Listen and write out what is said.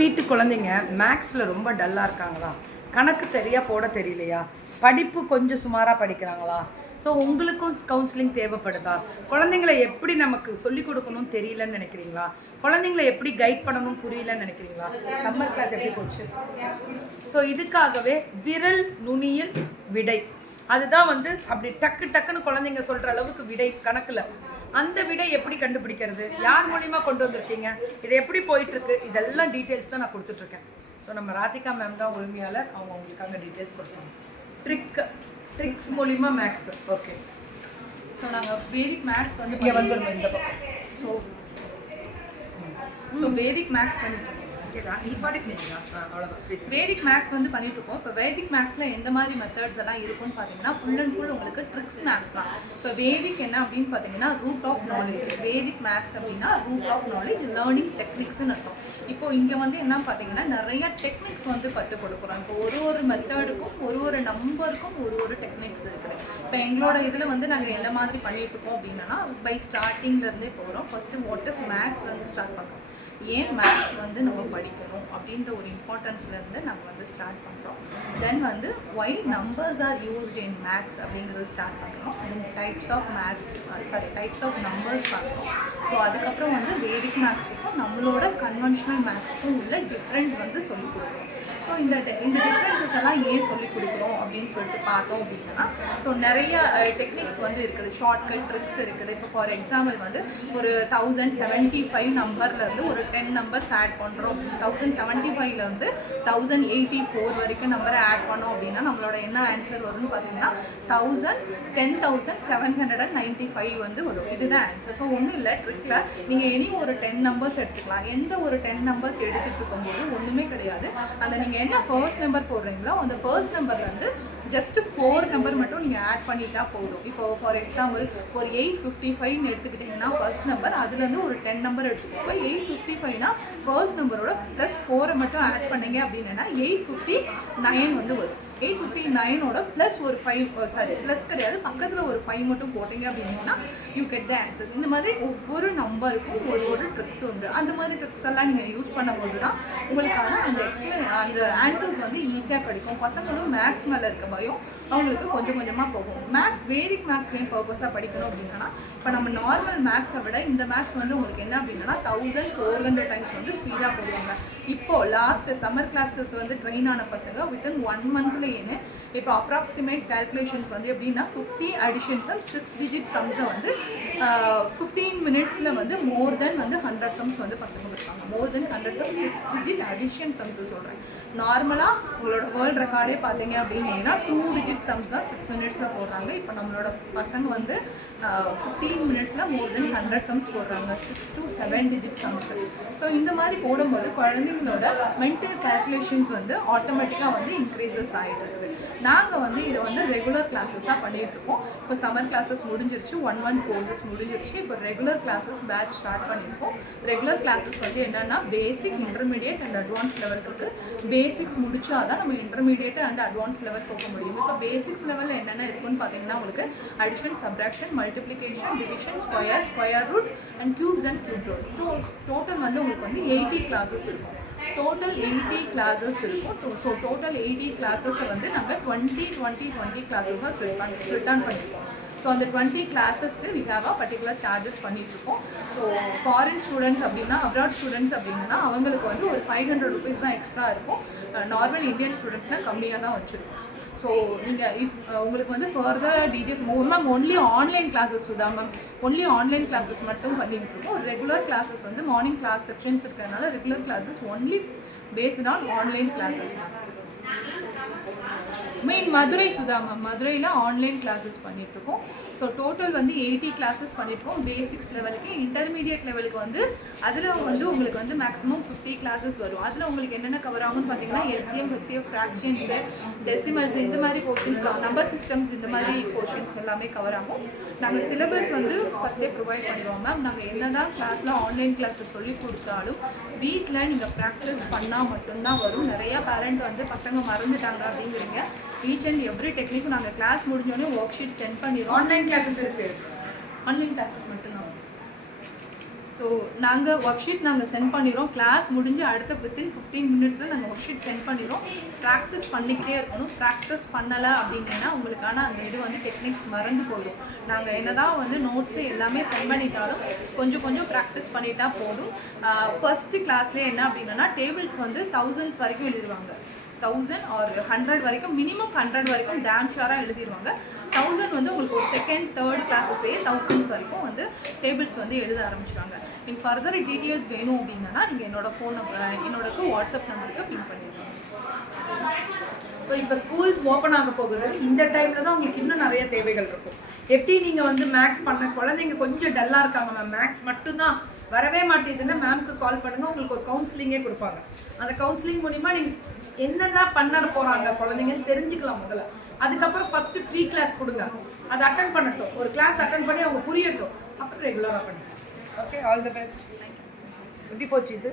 வீட்டு குழந்தைங்க மேக்ஸில் ரொம்ப டல்லாக இருக்காங்களா? கணக்கு சரியாக போட தெரியலையா? படிப்பு கொஞ்சம் சுமாராக படிக்கிறாங்களா? ஸோ உங்களுக்கும் கவுன்சிலிங் தேவைப்படுதா? குழந்தைங்களை எப்படி நமக்கு சொல்லிக் கொடுக்கணும்னு தெரியலன்னு நினைக்கிறீங்களா? குழந்தைங்களை எப்படி கைட் பண்ணணும் புரியலன்னு நினைக்கிறீங்களா? சம்மர் கிளாஸ் எப்படி போச்சு? ஸோ இதுக்காகவே விரல் நுனியில் விடை. அதுதான் வந்து அப்படி டக்கு டக்குன்னு குழந்தைங்க சொல்கிற அளவுக்கு விடை கணக்கில். அந்த விடை எப்படி கண்டுபிடிக்கிறது? யார் மூலியமாக கொண்டு வந்திருக்கீங்க? இது எப்படி போயிட்டுருக்கு? இதெல்லாம் டீட்டெயில்ஸ் தான் நான் கொடுத்துட்ருக்கேன். ஸோ நம்ம ராதிகா மேம் தான் உரிமையாளர். அவங்க உங்களுக்காக டீட்டெயில்ஸ் கொடுத்தாங்க ட்ரிக் ட்ரிக்ஸ் மூலிமா மேக்ஸ் ஓகே ஸோ நாங்கள் வேதிக் மேக்ஸ் வந்து இங்கே வந்துருங்க இந்த பக்கம். ஸோ ஸோ வேதிக் மேக்ஸ் பண்ணிட்டு வேதிக் மேக்ஸ் வந்து பண்ணிட்டு இருக்கோம் இப்போ வேதிக் மேக்ஸில் எந்த மாதிரி மெத்தட்ஸ் எல்லாம் இருக்கும்னு பார்த்தீங்கன்னா ஃபுல் அண்ட் ஃபுல் உங்களுக்கு ட்ரிக்ஸ் மேக்ஸ் தான். இப்போ வேதிக் என்ன அப்படின்னு பார்த்தீங்கன்னா root of knowledge Vedic maths அப்படின்னா ரூட் ஆஃப் நாலேஜ் லேர்னிங் டெக்னிக்ஸ்னு அர்த்தம். இப்போ இங்கே வந்து என்ன பார்த்தீங்கன்னா நிறைய டெக்னிக்ஸ் வந்து கற்றுக் கொடுக்குறோம். இப்போ ஒரு ஒரு மெத்தடுக்கும் ஒரு ஒரு நம்பருக்கும் ஒரு ஒரு டெக்னிக்ஸ் இருக்குது. இப்போ எங்களோட இதில் வந்து நாங்கள் என்ன மாதிரி பண்ணிட்டு இருக்கோம் அப்படின்னா பை ஸ்டார்டிங்லேருந்தே போகிறோம் ஃபஸ்ட்டு வாட் இஸ் மேக்ஸ்லேருந்து ஸ்டார்ட் பண்ணுறோம் ஏன் மேக்ஸ் வந்து நம்ம படிக்கணும் அப்படின்ற ஒரு இம்பார்ட்டன்ஸ்லேருந்து நம்ம வந்து ஸ்டார்ட் பண்ணுறோம் தென் வந்து why numbers are used in maths அப்படிங்கிறது ஸ்டார்ட் பண்ணுறோம் then types of maths sorry types of numbers பார்க்குறோம் ஸோ அதுக்கப்புறம் வந்து வேதிக் மேக்ஸுக்கும் நம்மளோட கன்வென்ஷனல் மேக்ஸுக்கும் உள்ள டிஃப்ரென்ஸ் வந்து சொல்லிக் கொடுக்குறோம். ஸோ இந்த இந்த டிஃப்ரென்சஸ் எல்லாம் ஏன் சொல்லிக் கொடுக்குறோம் அப்படின்னு சொல்லிட்டு பார்த்தோம் அப்படின்னா ஸோ நிறைய uh, டெக்னிக்ஸ் வந்து இருக்குது. ஷார்ட்கட் ட்ரிக்ஸ் இருக்குது. இப்போ ஃபார் எக்ஸாம்பிள் வந்து ஒரு தௌசண்ட் செவன்ட்டி ஃபைவ் நம்பர்லேருந்து ஒரு டென் நம்பர்ஸ் ஆட் பண்ணுறோம் தௌசண்ட் செவன்ட்டி ஃபைவ்லேருந்து தௌசண்ட் எயிட்டி ஃபோர் வரைக்கும் நம்பரை ஆட் பண்ணோம் அப்படின்னா நம்மளோட என்ன ஆன்சர் வரும்னு பார்த்தீங்கன்னா thousand ten thousand seven hundred and ninety five வந்து வரும். இதுதான் ஆன்சர் ஸோ ஒன்றும் இல்லை ட்ரிக்கில் நீங்கள் எனி ஒரு டென் நம்பர்ஸ் எடுத்துக்கலாம். எந்த ஒரு டென் நம்பர்ஸ் எடுத்துகிட்டு இருக்கும்போது ஒன்றுமே கிடையாது. அந்த நீங்கள் என்ன ஃபர்ஸ்ட் நம்பர் போடுறீங்களோ அந்த ஃபர்ஸ்ட் நம்பர்லேருந்து ஜஸ்ட்டு ஃபோர் நம்பர் மட்டும் நீங்கள் ஆட் பண்ணிட்டா போதும். இப்போ ஃபார் எக்ஸாம்பிள் ஒரு எயிட் ஃபிஃப்டி ஃபைவ்னு எடுத்துக்கிட்டிங்கன்னா ஃபர்ஸ்ட் நம்பர் அதுலேருந்து ஒரு டென் நம்பர் எடுத்துக்கோங்க. எயிட் ஃபிஃப்டி ஃபைவ்னா ஃபர்ஸ்ட் நம்பரோட ப்ளஸ் ஃபோரை மட்டும் ஆட் பண்ணீங்க அப்படின்னா எயிட் ஃபிஃப்டி நைன் வந்து வரும். எயிட் ஃபிஃப்டி நைனோட ப்ளஸ் ஒரு ஃபைவ் சாரி ப்ளஸ் கிடையாது. பக்கத்தில் ஒரு ஃபைவ் மட்டும் போட்டிங்க அப்படின்னா யூ கெட் த ஆன்சர் இந்த மாதிரி ஒவ்வொரு நம்பருக்கும் ஒரு ஒரு ட்ரிக்ஸ் உண்டு. அந்த மாதிரி ட்ரிக்ஸ் எல்லாம் நீங்கள் யூஸ் பண்ணும்போது தான் உங்களுக்கான அந்த எக்ஸ்பிளைன் அந்த ஆன்சர்ஸ் வந்து ஈஸியாக கிடைக்கும். பசங்களும் மேக்ஸ் மேலே இருக்க பயம் அவங்களுக்கு கொஞ்சம் கொஞ்சமாக போகும். மேக்ஸ் வேதிக் மேக்ஸ்லேயும் பர்பஸாக படிக்கணும் அப்படின்னா இப்போ நம்ம நார்மல் மேக்ஸை விட இந்த மேக்ஸ் வந்து உங்களுக்கு என்ன அப்படின்னா தௌசண்ட் ஃபோர் ஹண்ட்ரட் டைம்ஸ் வந்து ஸ்பீடாக போடுவாங்க. இப்போ லாஸ்ட் சம்மர் கிளாஸஸ் வந்து ட்ரெயின் ஆன பசங்க வித்தின் ஒன் ஏன்னு இப்போ அப்ராக்சிமேட் கால்குலேஷன்ஸ் வந்து எப்படின்னா ஃபிஃப்டி அடிஷன்ஸ் சிக்ஸ் டிஜிட் சம்ஸை வந்து ஃபிஃப்டீன் மினிட்ஸில் வந்து மோர் தென் வந்து ஹண்ட்ரட் சம்ஸ் வந்து பசங்க கொடுப்பாங்க. More than hundred sums six digit addition sums சொல்கிறேன் நார்மலாக உங்களோட வேர்ல்ட் ரெக்கார்டே பார்த்தீங்க அப்படின்னா டூ டிஜிட் சம்ஸ் தான் சிக்ஸ் மினிட்ஸில் போடுறாங்க. இப்போ நம்மளோட பசங்க வந்து ஃபிஃப்டீன் மினிட்ஸில் மோர் தென் ஹண்ட்ரட் சம்ஸ் போடுறாங்க. Six to seven digit sums so இந்த மாதிரி போடும்போது குழந்தைங்களோட மென்டல் கால்குலேஷன்ஸ் வந்து ஆட்டோமேட்டிக்காக வந்து இன்க்ரீசஸ் இருக்குது நாங்கள் வந்து இதை வந்து ரெகுலர் கிளாஸஸாக பண்ணிகிட்டு இருக்கோம் இப்போ சம்மர் கிளாஸஸ் முடிஞ்சிருச்சு ஒன் மந்த் கோர்சஸ் முடிஞ்சிருச்சு இப்போ ரெகுலர் கிளாஸஸ் பேட்ச் ஸ்டார்ட் பண்ணியிருக்கோம். ரெகுலர் கிளாஸஸ் வந்து என்னென்னா basic intermediate and advance level இருக்குது பேசிக்ஸ் முடிச்சா தான் நம்ம இன்டர்மீடியட் அண்ட் அட்வான்ஸ் லெவல் போக முடியும். இப்போ பேசிக்ஸ் லெவலில் என்னென்ன இருக்குன்னு பார்த்தீங்கன்னா உங்களுக்கு addition subtraction multiplication division square square root and cubes and cube root total வந்து உங்களுக்கு வந்து எயிட்டி கிளாஸஸ் இருக்கும். டோட்டல் எயிட்டி கிளாஸஸ் இருக்கும். ஸோ டோட்டல் எயிட்டி கிளாஸஸை வந்து நாங்கள் டுவெண்ட்டி டுவெண்ட்டி டுவெண்ட்டி கிளாஸஸாக ஸ்ப்ளிட் பண்ணி ரிட்டர்ன் பண்ணியிருக்கோம் ஸோ அந்த twenty கிளாஸஸ்க்கு we have a particular charges பண்ணிகிட்ருக்கோம் ஸோ ஃபாரின் ஸ்டூடெண்ட்ஸ் அப்படின்னா அப்ராட் ஸ்டூடெண்ட்ஸ் அப்படின்னா அவங்களுக்கு வந்து ஒரு ஃபைவ் ஹண்ட்ரட் ருபீஸ் தான் எக்ஸ்ட்ரா இருக்கும். நார்மல் இந்தியன் ஸ்டூடெண்ட்ஸ்னால் கம்மியாக தான் வச்சுருக்கோம். ஸோ நீங்கள் இஃப் உங்களுக்கு வந்து further details ma'am only online classes தான் மேம் ஒன்லி ஆன்லைன் கிளாஸஸ் மட்டும் பண்ணிட்டு இருக்கோம். ரெகுலர் கிளாஸஸ் வந்து மார்னிங் கிளாஸ் செக்ஷன்ஸ் இருக்கிறதுனால regular classes only based on online classes main Madurai Sudha ma'am மதுரையில் ஆன்லைன் கிளாஸஸ் பண்ணிகிட்ருக்கோம் ஸோ டோட்டல் வந்து எயிட்டி கிளாஸஸ் பண்ணியிருக்கோம் பேசிக்ஸ் லெவலுக்கு இன்டர்மீடியட் லெவலுக்கு வந்து அதில் வந்து உங்களுக்கு வந்து மேக்ஸிமம் ஃபிஃப்டி கிளாஸஸ் வரும். அதில் உங்களுக்கு என்னென்ன கவர் ஆகும்னு பார்த்தீங்கன்னா எல்சிஎம் ஹெச்சிஎம் ஃப்ராக்ஷன்ஸு டெசிமல்ஸ் இந்த மாதிரி போர்ஷன்ஸ் நம்பர் சிஸ்டம்ஸ் இந்த மாதிரி போர்ஷன்ஸ் எல்லாமே கவர் ஆகும். நாங்கள் சிலபஸ் வந்து ஃபஸ்ட்டே ப்ரொவைட் பண்ணுவோம் மேம் நாங்கள் என்ன தான் கிளாஸில் ஆன்லைன் கிளாஸஸ் சொல்லி கொடுத்தாலும் வீட்டில் நீங்கள் ப்ராக்டிஸ் பண்ணால் மட்டும்தான் வரும். நிறையா பேரண்ட் வந்து பசங்க மறந்துட்டாங்க அப்படிங்கிறீங்க. ஈச் அண்ட் எவ்ரி டெக்னிக்கும் நாங்கள் கிளாஸ் முடிஞ்சோடனே ஒர்க் ஷீட் சென்ட் பண்ணிடுவோம் ஆன்லைன் கிளாஸஸ் இருக்கு. ஆன்லைன் கிளாஸஸ் மட்டும்தான். ஸோ நாங்கள் ஒர்க் ஷீட் நாங்கள் சென்ட் பண்ணிடுறோம். கிளாஸ் முடிஞ்சு அடுத்த வித்தின் ஃபிஃப்டீன் மினிட்ஸில் நாங்கள் ஒர்க் ஷீட் சென்ட் பண்ணிடுறோம். ப்ராக்டிஸ் பண்ணிக்கிட்டே இருக்கணும். ப்ராக்டிஸ் பண்ணலை அப்படின்னா உங்களுக்கான அந்த இது வந்து டெக்னிக்ஸ் மறந்து போயிடும். நாங்கள் என்னதான் வந்து நோட்ஸு எல்லாமே சென்ட் பண்ணிட்டாலும் கொஞ்சம் கொஞ்சம் ப்ராக்டிஸ் பண்ணிட்டா போதும். ஃபர்ஸ்ட்டு கிளாஸ்லேயே என்ன அப்படின்னா டேபிள்ஸ் வந்து தௌசண்ட்ஸ் வரைக்கும் எழுதுவாங்க. தௌசண்ட் ஆர் ஹண்ட்ரட் வரைக்கும் மினிமம் ஹண்ட்ரட் வரைக்கும் டேம் ஷுவராக எழுதிடுவாங்க தௌசண்ட் வந்து உங்களுக்கு ஒரு செகண்ட் தேர்ட் கிளாஸஸ்லேயே தௌசண்ட்ஸ் வரைக்கும் வந்து டேபிள்ஸ் வந்து எழுத ஆரம்பிச்சிடுவாங்க இன் ஃபர்தர் டீட்டெயில்ஸ் வேணும் அப்படின்னா நீங்கள் என்னோட ஃபோன் நம்பர் என்னோடக்கு வாட்ஸ்அப் நம்பருக்கு பின் பண்ணிடுங்க. ஸோ இப்போ ஸ்கூல்ஸ் ஓப்பன் ஆக போகுது. இந்த டைமில் தான் உங்களுக்கு இன்னும் நிறைய தேவைகள் இருக்கும். எப்படி நீங்கள் வந்து மேக்ஸ் பண்ண குழந்தைங்க கொஞ்சம் டல்லாக இருக்காங்க மேம் மேக்ஸ் மட்டும்தான் வரவே மாட்டேதுன்னா மேம்க்கு கால் பண்ணுங்கள் உங்களுக்கு ஒரு கவுன்சிலிங்கே கொடுப்பாங்க. அந்த கவுன்சிலிங் மூலிமா நீங்கள் என்னதான் பண்ண போகிறாங்க குழந்தைங்கன்னு தெரிஞ்சுக்கலாம் முதல்ல. அதுக்கப்புறம் ஃபஸ்ட்டு ஃப்ரீ கிளாஸ் கொடுங்க. அதை அட்டன் பண்ணட்டும். ஒரு கிளாஸ் அட்டன் பண்ணி அவங்க புரியட்டும். அப்புறம் ரெகுலராக பண்ணுங்க. ஓகே ஆல் தி பெஸ்ட் எப்படி போச்சு இது?